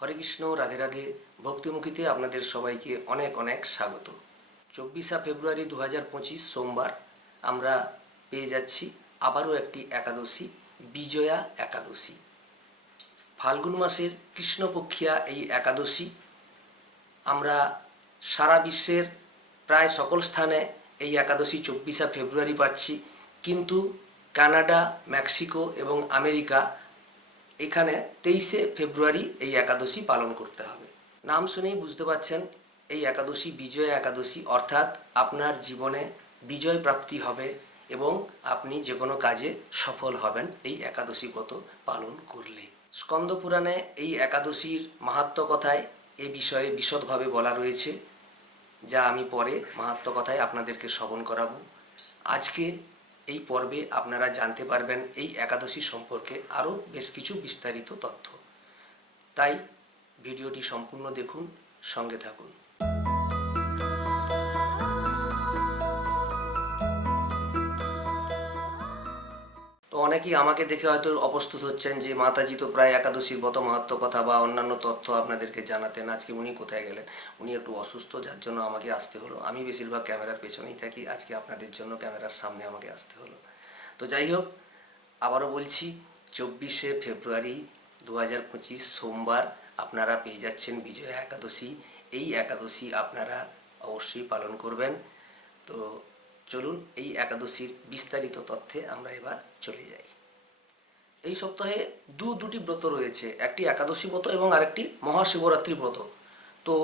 হরে কৃষ্ণ, রাধে রাধে। ভক্তিমুখীতে আপনাদের সবাইকে অনেক অনেক স্বাগত। চব্বিশা ফেব্রুয়ারি দু পঁচিশ সোমবার আমরা পেয়ে যাচ্ছি আবারও একটি একাদশী, বিজয়া একাদশী। ফাল্গুন মাসের কৃষ্ণপক্ষিয়া এই একাদশী। আমরা সারা বিশ্বের প্রায় সকল স্থানে এই একাদশী চব্বিশা ফেব্রুয়ারি পাচ্ছি। কিন্তু কানাডা, মেক্সিকো এবং আমেরিকা এখানে তেইশে ফেব্রুয়ারি এই একাদশী পালন করতে হবে। নাম শুনেই বুঝতে পারছেন, এই একাদশী বিজয় একাদশী অর্থাৎ আপনার জীবনে বিজয় প্রাপ্তি হবে এবং আপনি যে কোনো কাজে সফল হবেন এই একাদশী ব্রত পালন করলে। স্কন্দ পুরাণে এই একাদশীর মাহাত্ম কথায় এ বিষয়ে বিশদভাবে বলা রয়েছে, যা আমি পরে মাহাত্ম কথায় আপনাদেরকে শ্রবণ করাবো। আজকে এই পর্বে আপনারা জানতে পারবেন এই একাদশী সম্পর্কে আরও বেশ কিছু বিস্তারিত তথ্য। তাই ভিডিওটি সম্পূর্ণ দেখুন, সঙ্গে থাকুন। অনেকেই আমাকে দেখে হয়তো অপ্রস্তুত হচ্ছেন যে মাতাজি তো প্রায় একাদশীর ব্রত মাহাত্ম কথা বা অন্যান্য তথ্য আপনাদেরকে জানাতেন। আজকে উনি কোথায় গেলেন? উনি একটু অসুস্থ, যার জন্য আমাকে আসতে হলো। আমি বেশিরভাগ ক্যামেরার পেছনেই থাকি। আজকে আপনাদের জন্য ক্যামেরার সামনে আমাকে আসতে হলো। তো যাই হোক, আবারও বলছি, চব্বিশে ফেব্রুয়ারি দু হাজার পঁচিশ সোমবার আপনারা পেয়ে যাচ্ছেন বিজয়া একাদশী। এই একাদশী আপনারা অবশ্যই পালন করবেন। তো চলুন এই একাদশীর বিস্তারিত তথ্যে আমরা এবার চলে যাই। এই সপ্তাহে দু দুটি ব্রত রয়েছে, একটি একাদশী ব্রত এবং আরেকটি মহাশিবরাত্রি ব্রত। তো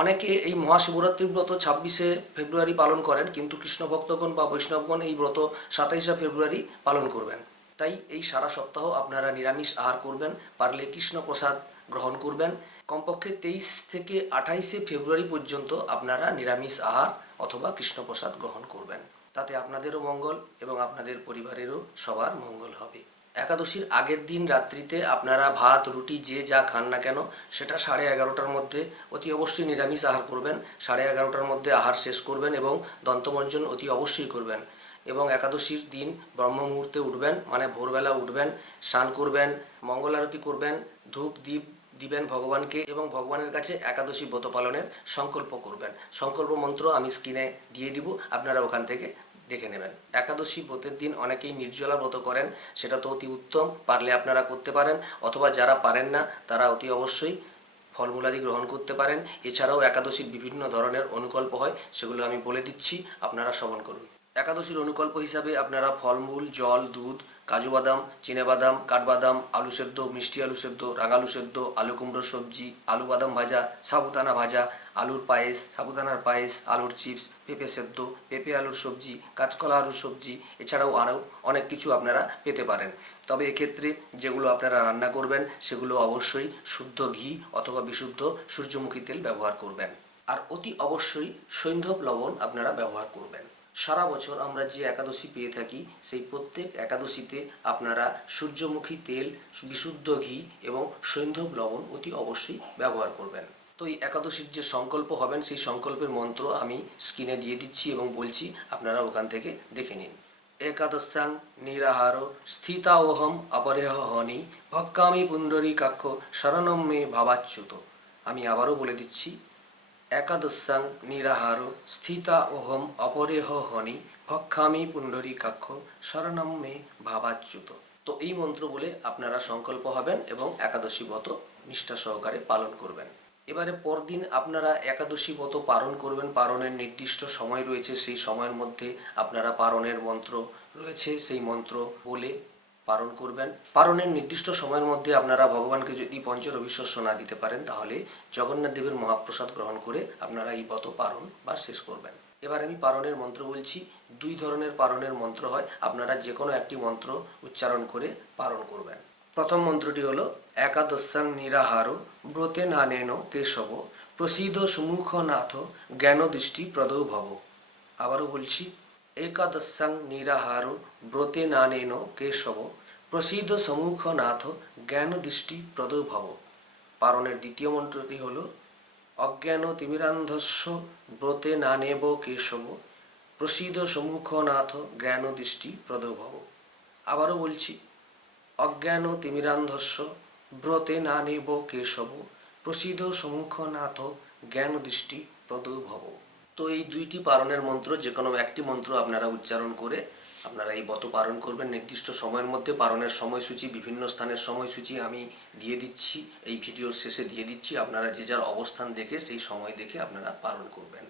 অনেকে এই মহাশিবরাত্রি ব্রত ছাব্বিশে ফেব্রুয়ারি পালন করেন, কিন্তু কৃষ্ণ ভক্তগণ বা বৈষ্ণবগণ এই ব্রত সাতাইশে ফেব্রুয়ারি পালন করবেন। তাই এই সারা সপ্তাহ আপনারা নিরামিষ আহার করবেন, পারলে কৃষ্ণ প্রসাদ গ্রহণ করবেন। কমপক্ষে তেইশ থেকে আঠাইশে ফেব্রুয়ারি পর্যন্ত আপনারা নিরামিষ আহার অথবা কৃষ্ণপ্রসাদ গ্রহণ করবেন। তাতে আপনাদেরও মঙ্গল এবং আপনাদের পরিবারেরও সবার মঙ্গল হবে। একাদশীর আগের দিন রাত্রিতে আপনারা ভাত, রুটি, যে যা খান না কেন, সেটা সাড়ে এগারোটার মধ্যে অতি অবশ্যই নিরামিষ আহার করবেন, সাড়ে এগারোটার মধ্যে আহার শেষ করবেন এবং দন্তমঞ্জন অতি অবশ্যই করবেন। এবং একাদশীর দিন ব্রহ্ম মুহূর্তে উঠবেন মানে ভোরবেলা উঠবেন, স্নান করবেন মঙ্গল আরতি করবেন, ধূপ দ্বীপ দিবেন ভগবানকে এবং ভগবানের কাছে একাদশী ব্রত পালনের সংকল্প করবেন। সংকল্প মন্ত্র আমি স্ক্রিনে দিয়ে দিব, আপনারা ওখান থেকে দেখে নেবেন। একাদশী ব্রতের দিন অনেকেই নির্জলা ব্রত করেন, সেটা তো অতি উত্তম, পারলে আপনারা করতে পারেন, অথবা যারা পারেন না, তারা অতি অবশ্যই ফলমূলাদি গ্রহণ করতে পারেন। এছাড়াও একাদশীর বিভিন্ন ধরনের অনুকল্প হয়, সেগুলো আমি বলে দিচ্ছি, আপনারা শ্রবণ করুন। একাদশীর অনুকল্প হিসাবে আপনারা ফলমূল, জল, দুধ, কাজু বাদাম বাদাম, কাঠবাদাম, আলু সেদ্ধ, মিষ্টি আলু সেদ্ধ, রাঙালু সেদ্ধ, আলু কুমড়োর সবজি, আলু বাদাম ভাজা, সাবুদানা ভাজা, আলুর পায়েস, সাবুদানার পায়েস, আলুর চিপস, পেঁপে সেদ্ধ, পেঁপে আলুর সবজি, কাঁচকলা আলুর সবজি, এছাড়াও আরও অনেক কিছু আপনারা পেতে পারেন। তবে এক্ষেত্রে যেগুলো আপনারা রান্না করবেন, সেগুলো অবশ্যই শুদ্ধ ঘি অথবা বিশুদ্ধ সূর্যমুখী তেল ব্যবহার করবেন। আর অতি অবশ্যই সৈন্ধব লবণ আপনারা ব্যবহার করবেন। সারা বছর আমরা যে একাদশী পেয়ে থাকি, সেই প্রত্যেক একাদশীতে আপনারা সূর্যমুখী তেল, বিশুদ্ধ ঘি এবং সৈন্ধব লবণ অতি অবশ্যই ব্যবহার করবেন। তো এই একাদশীর যে সংকল্প হবেন, সেই সংকল্পের মন্ত্র আমি স্ক্রিনে দিয়ে দিচ্ছি এবং বলছি, আপনারা ওখান থেকে দেখে নিন। একাদশাং নিরাহার স্থিতাওহম অপরেহ হনি ভক্কামি পুণ্ডরী কাক্ষ শরণম মে ভাবাচ্যুত। আমি আবারও বলে দিচ্ছি একাদশাং নিরাহার স্থিতা ওহম অপরেহ হনি ভক্ষামি পুণ্ডরী কাক্ষ শরণম মে ভাবাচ্যুত। তো এই মন্ত্র বলে আপনারা সংকল্প হবেন এবং একাদশী ব্রত নিষ্ঠা সহকারে পালন করবেন। এবারে পরদিন আপনারা একাদশী ব্রত পালন করবেন, পালনের নির্দিষ্ট সময় রয়েছে, সেই সময়ের মধ্যে আপনারা পালনের মন্ত্র রয়েছে, সেই মন্ত্র বলে পালন করবেন। পালনের নির্দিষ্ট সময়ের মধ্যে আপনারা ভগবানকে যদি পঞ্চরবি শস্য না দিতে পারেন, তাহলে জগন্নাথ দেবের মহাপ্রসাদ গ্রহণ করে আপনারা এই ব্রত পালন বা শেষ করবেন। এবার আমি পালনের মন্ত্র বলছি। দুই ধরনের পালনের মন্ত্র হয়। আপনারা যে কোনো একটি মন্ত্র উচ্চারণ করে পালন করবেন। প্রথম মন্ত্রটি হলো, একাদশাং নিরাহার ব্রতে নানেন কেশব প্রসিদ্ধ সুমুখ নাথ জ্ঞান দৃষ্টি প্রদৌ ভব আবারও বলছি, একাদশাং নিরাহার ব্রতে নানেন কেশব, প্রসিদ্ধ সমুখ নাথ জ্ঞান দৃষ্টি প্রদৌ ভব পারণের দ্বিতীয় মন্ত্রটি হল, অজ্ঞান তিমিরান্ধস্য ব্রতে নানেব কেশব, প্রসিদ্ধ সম্মুখ নাথ জ্ঞান দৃষ্টি প্রদৌ ভব আবারও বলছি, অজ্ঞান তিমিরান্ধস্য ব্রতে নানেব কেশব, প্রসিদ্ধ সম্মুখনাথ জ্ঞান দৃষ্টি প্রদভব তো এই দুইটি পারণের মন্ত্র যে কোনো একটি মন্ত্র আপনারা উচ্চারণ করে আপনারা এই ব্রত পালন করবেন। নির্দিষ্ট সময়ের মধ্যে পালনের সময়সূচি, বিভিন্ন স্থানের সময়সূচি আমি দিয়ে দিচ্ছি। এই ভিডিওর শেষে দিয়ে দিচ্ছি। আপনারা যে যার অবস্থান দেখে, সেই সময় দেখে আপনারা পালন করবেন।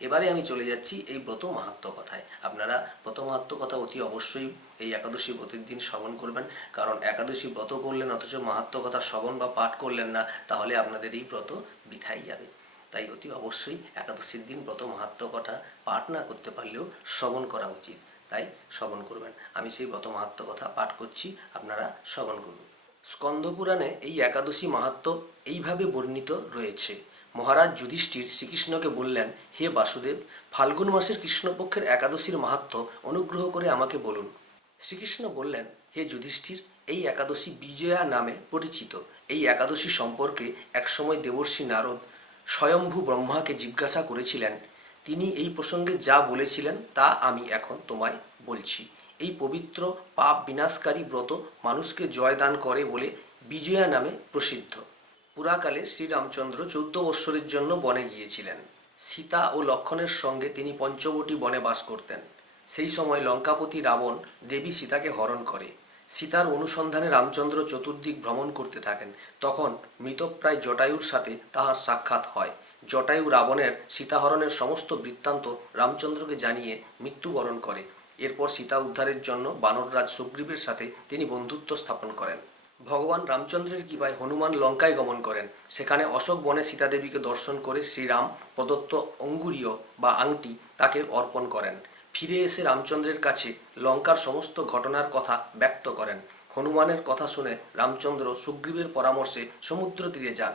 এবারে আমি চলে যাচ্ছি এই ব্রত মাহাত্ম কথায়। আপনারা ব্রত মাহাত্ম কথা অতি অবশ্যই এই একাদশী ব্রতের দিন শ্রবণ করবেন। কারণ একাদশী ব্রত করলেন, অথচ মাহাত্ম কথা শ্রবণ বা পাঠ করলেন না, তাহলে আপনাদের এই ব্রত বৃথাই যাবে। তাই অতি অবশ্যই একাদশীর দিন ব্রত মাহাত্ম কথা পাঠ না করতে পারলেও শ্রবণ করা উচিত। তাই শ্রবণ করবেন। আমি সেই ব্রত মাহাত্ম কথা পাঠ করছি, আপনারা শ্রবণ করুন। স্কন্দপুরাণে এই একাদশী মাহাত্ম এইভাবে বর্ণিত রয়েছে। মহারাজ যুধিষ্ঠির শ্রীকৃষ্ণকে বললেন, হে বাসুদেব, ফাল্গুন মাসের কৃষ্ণপক্ষের একাদশীর মাহাত্ম অনুগ্রহ করে আমাকে বলুন। শ্রীকৃষ্ণ বললেন, হে যুধিষ্ঠির, এই একাদশী বিজয়া নামে পরিচিত। এই একাদশী সম্পর্কে একসময় দেবর্ষী নারদ স্বয়ম্ভু ব্রহ্মাকে জিজ্ঞাসা করেছিলেন তিনি এই প্রসঙ্গে যা বলেছিলেন তা আমি এখন তোমায় বলছি। এই পবিত্র পাপ বিনাশকারী ব্রত মানুষকে জয়দান করে বলে বিজয়া নামে প্রসিদ্ধ। পুরাকালে শ্রীরামচন্দ্র চৌদ্দ বৎসরের জন্য বনে গিয়েছিলেন। সীতা ও লক্ষণের সঙ্গে তিনি পঞ্চবটি বনে বাস করতেন। সেই সময় লঙ্কাপতি রাবণ দেবী সীতাকে হরণ করে। সীতার অনুসন্ধানে রামচন্দ্র চতুর্দিক ভ্রমণ করতে থাকেন। তখন মৃতপ্রায় জটায়ুর সাথে তাহার সাক্ষাৎ হয়। জটায়ু রাবণের সীতাহরণের সমস্ত বৃত্তান্ত রামচন্দ্রকে জানিয়ে মৃত্যুবরণ করে। এরপর সীতা উদ্ধারের জন্য বানররাজ সুগ্রীবের সাথে তিনি বন্ধুত্ব স্থাপন করেন। ভগবান রামচন্দ্রের কৃপায় হনুমান লঙ্কায় গমন করেন। সেখানে অশোক বনে সীতাদেবীকে দর্শন করে শ্রীরাম প্রদত্ত অঙ্গুরীয় বা আংটি তাকে অর্পণ করেন। ফিরে এসে রামচন্দ্রের কাছে লঙ্কার সমস্ত ঘটনার কথা ব্যক্ত করেন। হনুমানের কথা শুনে রামচন্দ্র সুগ্রীবের পরামর্শে সমুদ্র তীরে যান।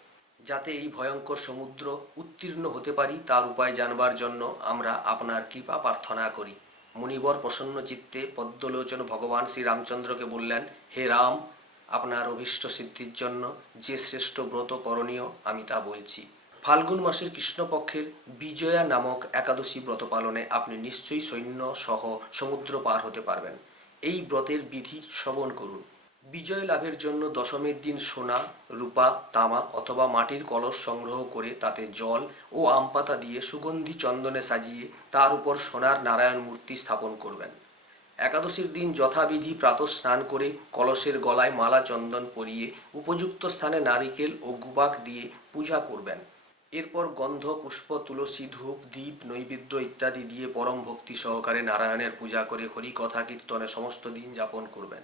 যাতে এই ভয়ঙ্কর সমুদ্র উত্তীর্ণ হতে পারি, তার উপায় জানবার জন্য আমরা আপনার কৃপা প্রার্থনা করি। মুনিবর প্রসন্ন চিত্তে পদ্মলোচন ভগবান শ্রীরামচন্দ্রকে বললেন, হে রাম, আপনার অভীষ্ট সিদ্ধির জন্য যে শ্রেষ্ঠ ব্রত করণীয়, আমি তা বলছি। ফাল্গুন মাসের কৃষ্ণপক্ষের বিজয়া নামক একাদশী ব্রত পালনে আপনি নিশ্চয়ই সৈন্য সহ সমুদ্র পার হতে পারবেন। এই ব্রতের বিধি শ্রবণ করুন। বিজয় লাভের জন্য দশমীর দিন সোনা, রূপা, তামা অথবা মাটির কলস সংগ্রহ করে তাতে জল ও আম পাতা দিয়ে সুগন্ধি চন্দনে সাজিয়ে তার উপর সোনার নারায়ণ মূর্তি স্থাপন করবেন। একাদশীর দিন যথাবিধি প্রাতঃ স্নান করে কলসের গলায় মালা চন্দন পরিয়ে উপযুক্ত স্থানে নারিকেল ও গুবাক দিয়ে পূজা করবেন। এরপর গন্ধ, পুষ্প, তুলসী ধূপ, দীপ, নৈবেদ্য ইত্যাদি দিয়ে পরম ভক্তি সহকারে নারায়ণের পূজা করে হরি কথা কীর্তনে সমস্ত দিন যাপন করবেন।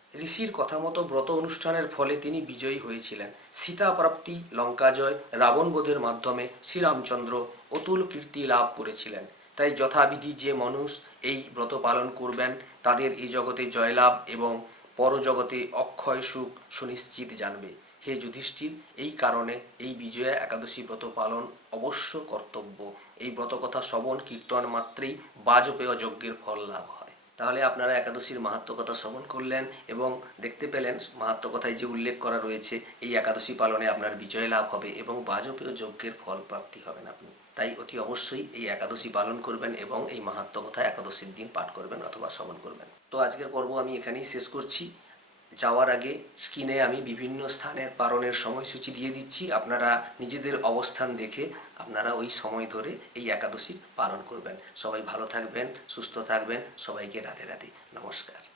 ঋষির কথা মতো ব্রত অনুষ্ঠানের ফলে তিনি বিজয়ী হয়েছিলেন। সীতা প্রাপ্তি লঙ্কাজয়, রাবণবোধের মাধ্যমে শ্রীরামচন্দ্র অতুল কীর্তি লাভ করেছিলেন। তাই যথাবিধি যে মানুষ এই ব্রত পালন করবেন, তাদের এই জগতে জয়লাভ এবং পরজগতে অক্ষয় সুখ সুনিশ্চিত জানবে। হে যুধিষ্ঠির, এই কারণে এই বিজয়া একাদশী ব্রত পালন অবশ্য কর্তব্য। এই ব্রত কথা শ্রবণ, কীর্তন মাত্রেই বাজপেয় যজ্ঞের ফল লাভ হয়। তাহলে আপনারা একাদশীর মাহাত্ম কথা শ্রবণ করলেন এবং দেখতে পেলেন মাহাত্মকথায় যে উল্লেখ করা রয়েছে, এই একাদশী পালনে আপনার বিজয় লাভ হবে এবং বাজপেয় যজ্ঞের ফল প্রাপ্তি হবেন আপনি। তাই অতি অবশ্যই এই একাদশী পালন করবেন এবং এই মাহাত্ম কথা একাদশীর দিন পাঠ করবেন অথবা শ্রবণ করবেন। তো আজকের পর্ব আমি এখানেই শেষ করছি। যাওয়ার আগে স্ক্রিনে আমি বিভিন্ন স্থানের পারণের সময়সূচি দিয়ে দিচ্ছি। আপনারা নিজেদের অবস্থান দেখে আপনারা ওই সময় ধরে এই একাদশী পালন করবেন। সবাই ভালো থাকবেন, সুস্থ থাকবেন। সবাইকে রাতে রাতে নমস্কার।